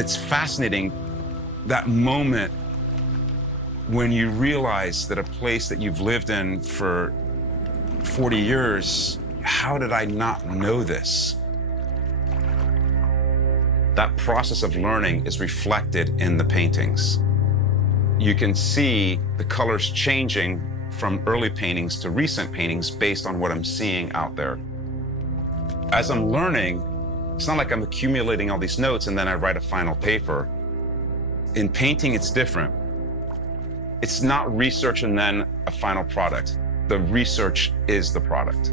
It's fascinating, that moment when you realize that a place that you've lived in for 40 years, how did I not know this? That process of learning is reflected in the paintings. You can see the colors changing from early paintings to recent paintings based on what I'm seeing out there. As I'm learning, it's not like I'm accumulating all these notes and then I write a final paper. In painting, it's different. It's not research and then a final product. The research is the product.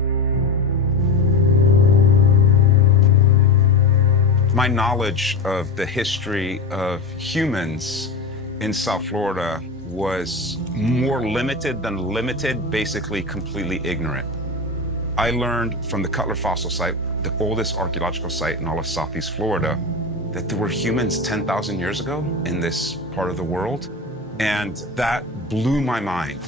My knowledge of the history of humans in South Florida was more limited than limited, basically completely ignorant. I learned from the Cutler fossil site, the oldest archaeological site in all of Southeast Florida, that there were humans 10,000 years ago in this part of the world. And that blew my mind.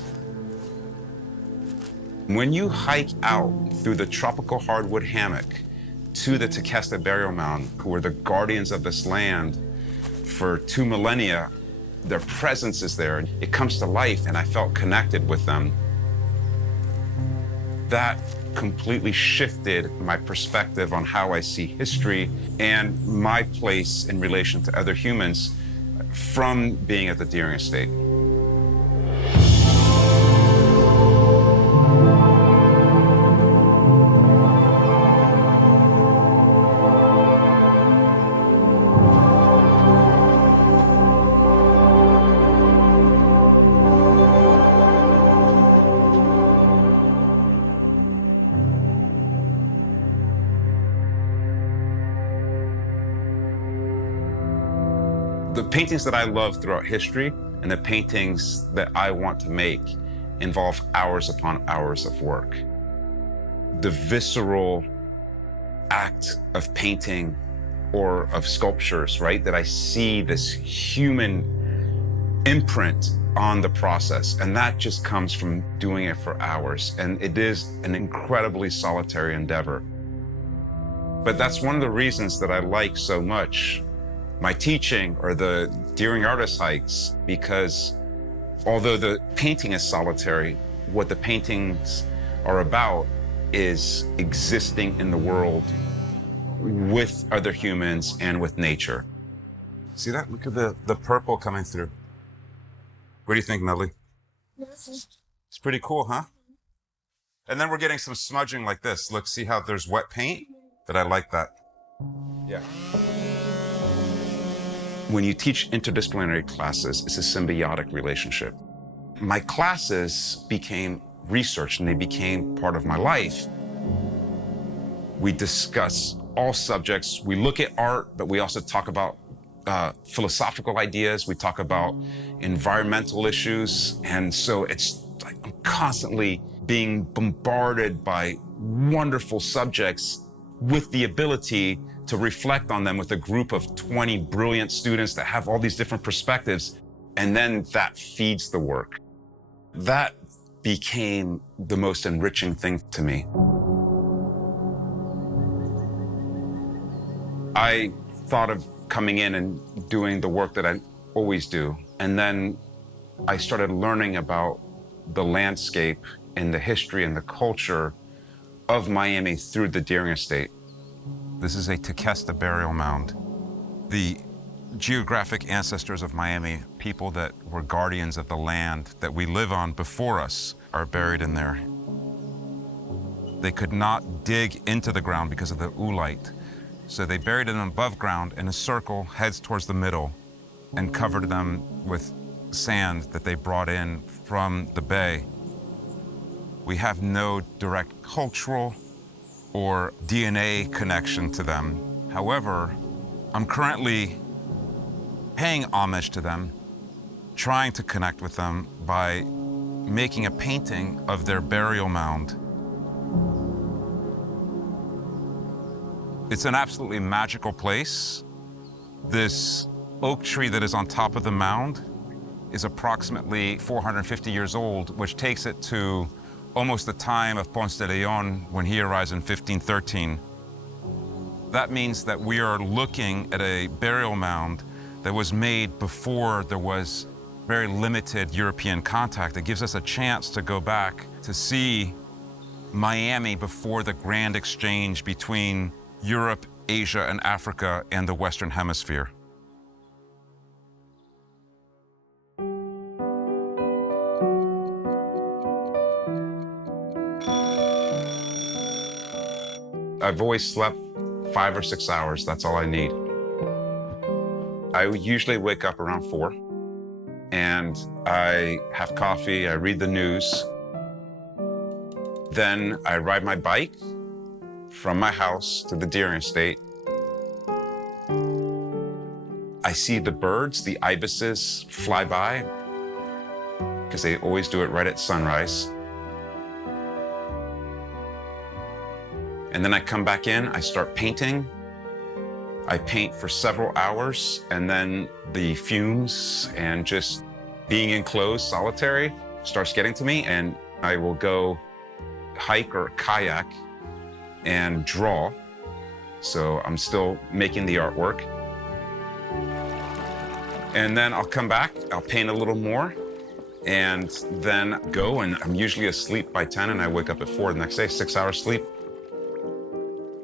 When you hike out through the tropical hardwood hammock to the Tequesta burial mound, who were the guardians of this land for 2 millennia, their presence is there. It comes to life, and I felt connected with them. That completely shifted my perspective on how I see history and my place in relation to other humans from being at the Deering Estate. The paintings that I love throughout history and the paintings that I want to make involve hours upon hours of work. The visceral act of painting or of sculptures, right? That I see this human imprint on the process, and that just comes from doing it for hours. And it is an incredibly solitary endeavor. But that's one of the reasons that I like so much my teaching or the Deering Artist Hikes, because although the painting is solitary, what the paintings are about is existing in the world with other humans and with nature. See that? Look at the purple coming through. What do you think, Melly? It's pretty cool, huh? And then we're getting some smudging like this. Look, see how there's wet paint? But I like that. Yeah. When you teach interdisciplinary classes, it's a symbiotic relationship. My classes became research and they became part of my life. We discuss all subjects. We look at art, but we also talk about philosophical ideas. We talk about environmental issues. And so it's like I'm constantly being bombarded by wonderful subjects with the ability to reflect on them with a group of 20 brilliant students that have all these different perspectives, and then that feeds the work. That became the most enriching thing to me. I thought of coming in and doing the work that I always do, and then I started learning about the landscape and the history and the culture of Miami through the Deering Estate. This is a Tequesta burial mound. The geographic ancestors of Miami, people that were guardians of the land that we live on before us, are buried in there. They could not dig into the ground because of the oolite, so they buried them above ground in a circle, heads towards the middle, and covered them with sand that they brought in from the bay. We have no direct cultural or DNA connection to them. However, I'm currently paying homage to them, trying to connect with them by making a painting of their burial mound. It's an absolutely magical place. This oak tree that is on top of the mound is approximately 450 years old, which takes it to almost the time of Ponce de Leon when he arrives in 1513. That means that we are looking at a burial mound that was made before there was very limited European contact. It gives us a chance to go back to see Miami before the grand exchange between Europe, Asia, and Africa and the Western Hemisphere. I've always slept 5 or 6 hours. That's all I need. I usually wake up around 4 and I have coffee, I read the news. Then I ride my bike from my house to the deer estate. I see the birds, the ibises, fly by because they always do it right at sunrise. And then I come back in, I start painting. I paint for several hours, and then the fumes and just being enclosed, solitary, starts getting to me, and I will go hike or kayak and draw. So I'm still making the artwork. And then I'll come back, I'll paint a little more, and then go, and I'm usually asleep by 10, and I wake up at 4 the next day, 6 hours sleep.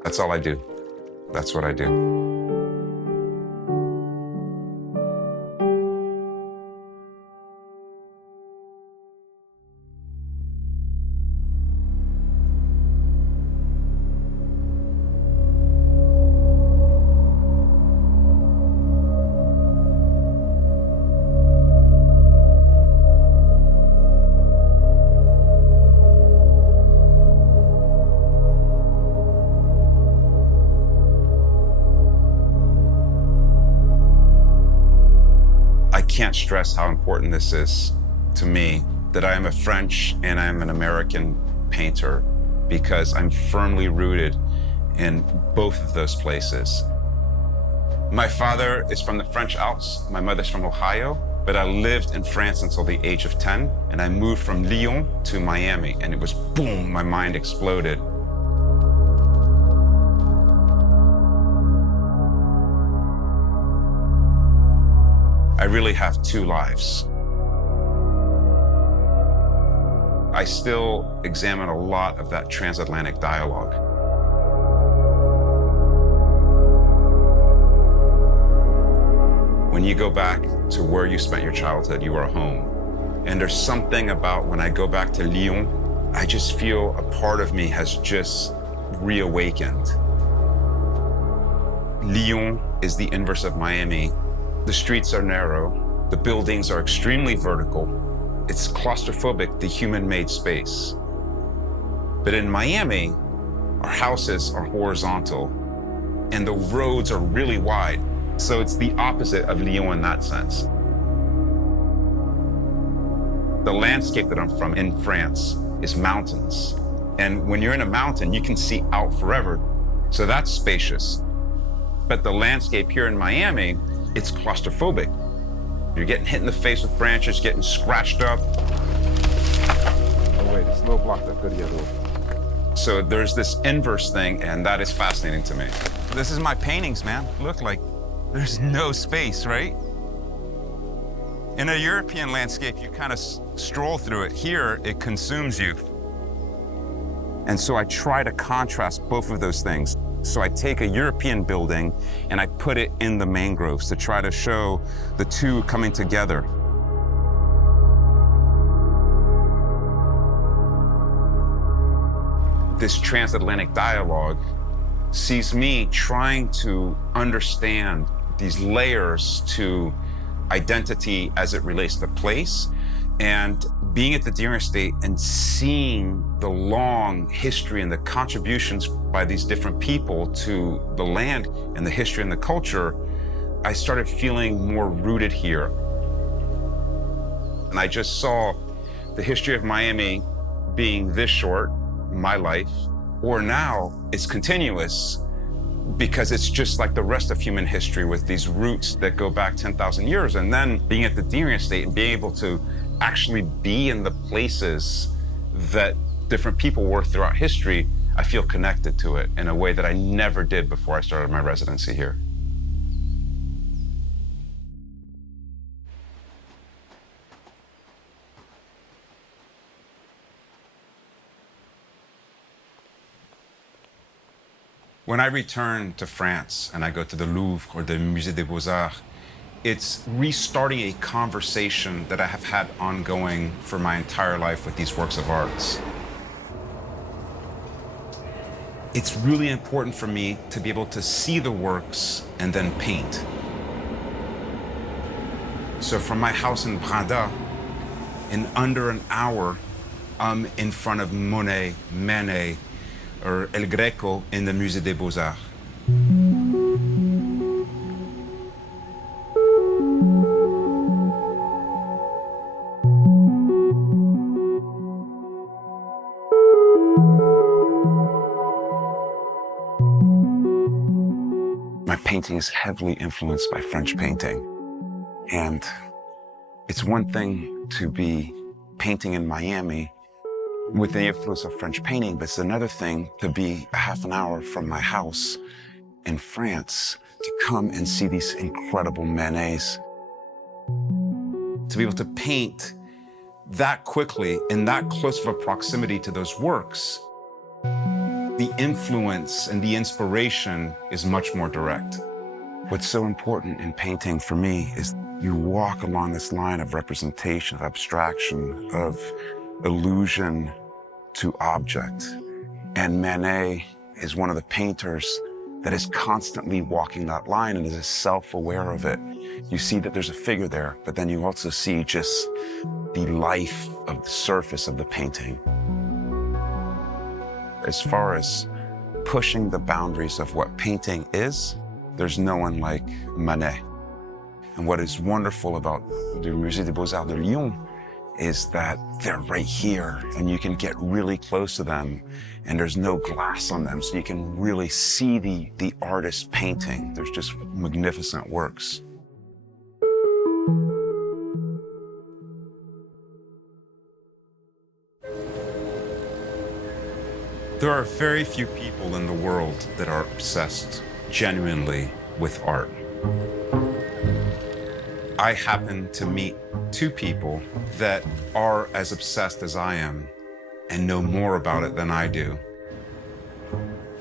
That's all I do. That's what I do. I can't stress how important this is to me, that I am a French and I am an American painter, because I'm firmly rooted in both of those places. My father is from the French Alps, my mother's from Ohio, but I lived in France until the age of 10, and I moved from Lyon to Miami, and it was boom, my mind exploded. I really have 2 lives. I still examine a lot of that transatlantic dialogue. When you go back to where you spent your childhood, you are home. And there's something about when I go back to Lyon, I just feel a part of me has just reawakened. Lyon is the inverse of Miami. The streets are narrow, the buildings are extremely vertical. It's claustrophobic, the human-made space. But in Miami, our houses are horizontal and the roads are really wide. So it's the opposite of Lyon in that sense. The landscape that I'm from in France is mountains. And when you're in a mountain, you can see out forever. So that's spacious. But the landscape here in Miami, it's claustrophobic. You're getting hit in the face with branches, getting scratched up. Oh wait, it's a little blocked up. Go to the other one. So there's this inverse thing, and that is fascinating to me. This is my paintings, man. Look, like there's no space, right? In a European landscape, you kind of stroll through it. Here, it consumes you. And so I try to contrast both of those things. So I take a European building and I put it in the mangroves to try to show the two coming together. This transatlantic dialogue sees me trying to understand these layers to identity as it relates to place, and being at the deer estate and seeing the long history and the contributions by these different people to the land and the history and the culture, I started feeling more rooted here. And I just saw the history of Miami being this short, my life, or now it's continuous because it's just like the rest of human history with these roots that go back 10,000 years. And then being at the deer estate and being able to actually be in the places that different people were throughout history, I feel connected to it in a way that I never did before I started my residency here. When I return to France and I go to the Louvre or the Musée des Beaux-Arts, it's restarting a conversation that I have had ongoing for my entire life with these works of arts. It's really important for me to be able to see the works and then paint. So from my house in Branda, in under an hour, I'm in front of Monet, Manet, or El Greco in the Musée des Beaux-Arts. My painting is heavily influenced by French painting. And it's one thing to be painting in Miami with the influence of French painting, but it's another thing to be a half an hour from my house in France to come and see these incredible Manets. To be able to paint that quickly in that close of a proximity to those works, the influence and the inspiration is much more direct. What's so important in painting for me is you walk along this line of representation, of abstraction, of illusion to object. And Manet is one of the painters that is constantly walking that line and is self-aware of it. You see that there's a figure there, but then you also see just the life of the surface of the painting. As far as pushing the boundaries of what painting is, there's no one like Manet. And what is wonderful about the Musée des Beaux-Arts de Lyon is that they're right here and you can get really close to them and there's no glass on them, so you can really see the artist painting. There's just magnificent works. There are very few people in the world that are obsessed genuinely with art. I happen to meet two people that are as obsessed as I am and know more about it than I do,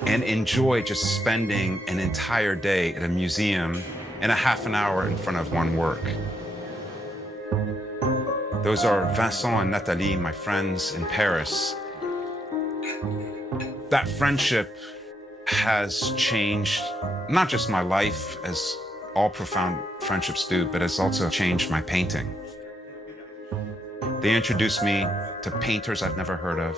and enjoy just spending an entire day at a museum and a half an hour in front of one work. Those are Vincent and Nathalie, my friends in Paris. That friendship has changed not just my life, as all profound friendships do, but it's also changed my painting. They introduced me to painters I've never heard of,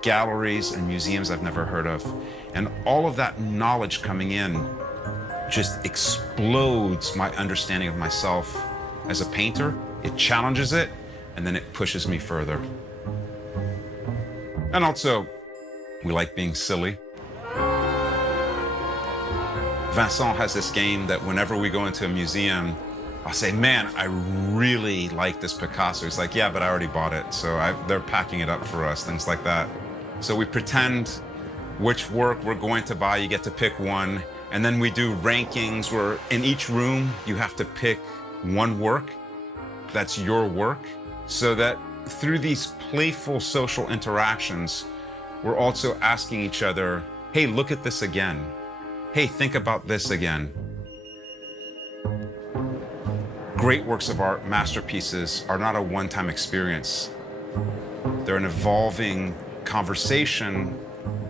galleries and museums I've never heard of, and all of that knowledge coming in just explodes my understanding of myself as a painter. It challenges it, and then it pushes me further. And also, we like being silly. Vincent has this game that whenever we go into a museum, I'll say, man, I really like this Picasso. He's like, yeah, but I already bought it. So they're packing it up for us, things like that. So we pretend which work we're going to buy. You get to pick one. And then we do rankings where in each room, you have to pick one work that's your work. So that through these playful social interactions, we're also asking each other, hey, look at this again. Hey, think about this again. Great works of art, masterpieces, are not a one-time experience. They're an evolving conversation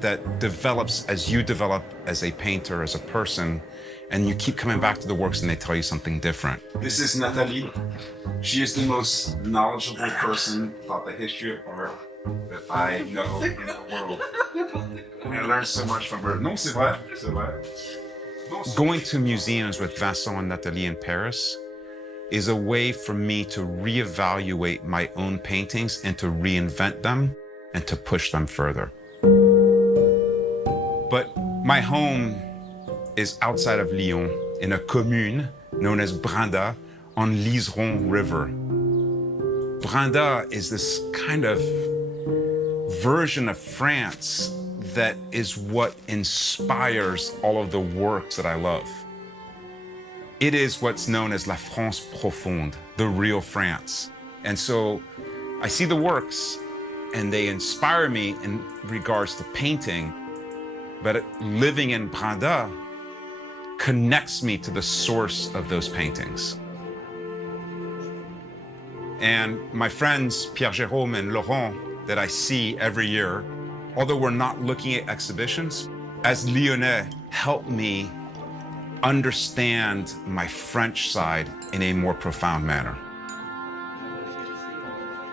that develops as you develop as a painter, as a person, and you keep coming back to the works and they tell you something different. This is Nathalie. She is the most knowledgeable person about the history of art that I know in the world. And I learned so much from her. Non, c'est vrai, c'est vrai. Going to museums with Vincent and Nathalie in Paris is a way for me to reevaluate my own paintings and to reinvent them and to push them further. But my home is outside of Lyon, in a commune known as Branda on Liseron River. Branda is this kind of version of France that is what inspires all of the works that I love. It is what's known as la France profonde, the real France. And so I see the works and they inspire me in regards to painting, but living in Branda connects me to the source of those paintings. And my friends, Pierre-Jérôme and Laurent, that I see every year, although we're not looking at exhibitions, as Lyonnais, help me understand my French side in a more profound manner.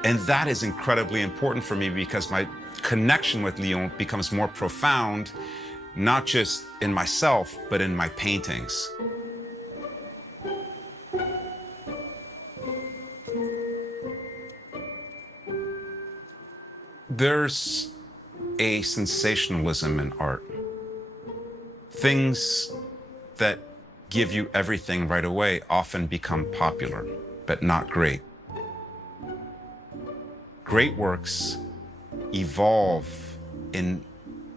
And that is incredibly important for me because my connection with Lyon becomes more profound, not just in myself, but in my paintings. There's a sensationalism in art. Things that give you everything right away often become popular, but not great. Great works evolve in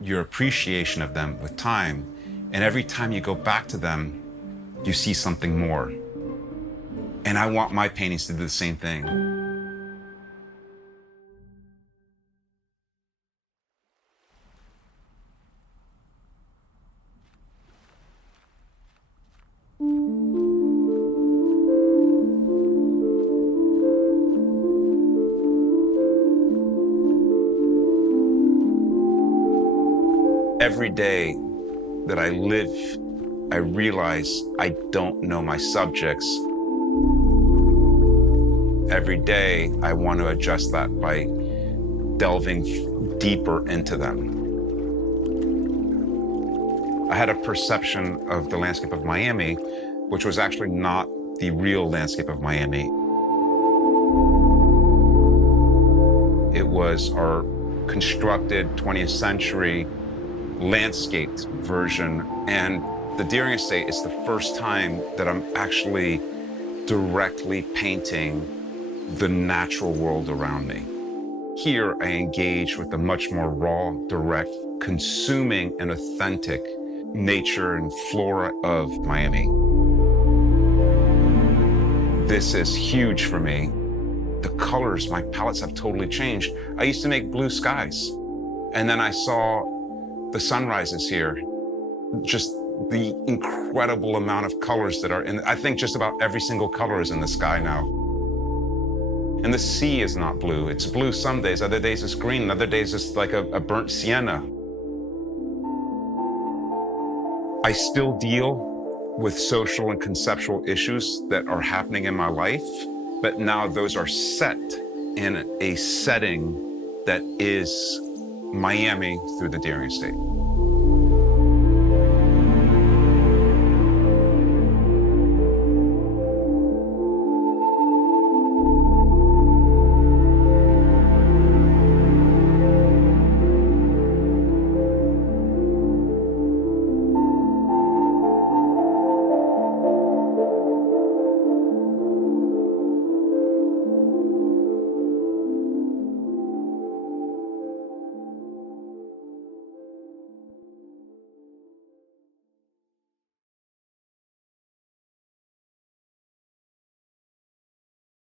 your appreciation of them with time, and every time you go back to them, you see something more. And I want my paintings to do the same thing. Every day that I live, I realize I don't know my subjects. Every day, I want to adjust that by delving deeper into them. I had a perception of the landscape of Miami, which was actually not the real landscape of Miami. It was our constructed 20th century landscaped version. And the Deering Estate is the first time that I'm actually directly painting the natural world around me. Here, I engage with the much more raw, direct, consuming and authentic nature and flora of Miami. This is huge for me. The colors, my palettes have totally changed. I used to make blue skies, and then I saw the sunrises here, just the incredible amount of colors that are in, I think just about every single color is in the sky now. And the sea is not blue. It's blue some days, other days it's green, other days it's like a burnt sienna. I still deal with social and conceptual issues that are happening in my life, but now those are set in a setting that is Miami through the Deering Estate.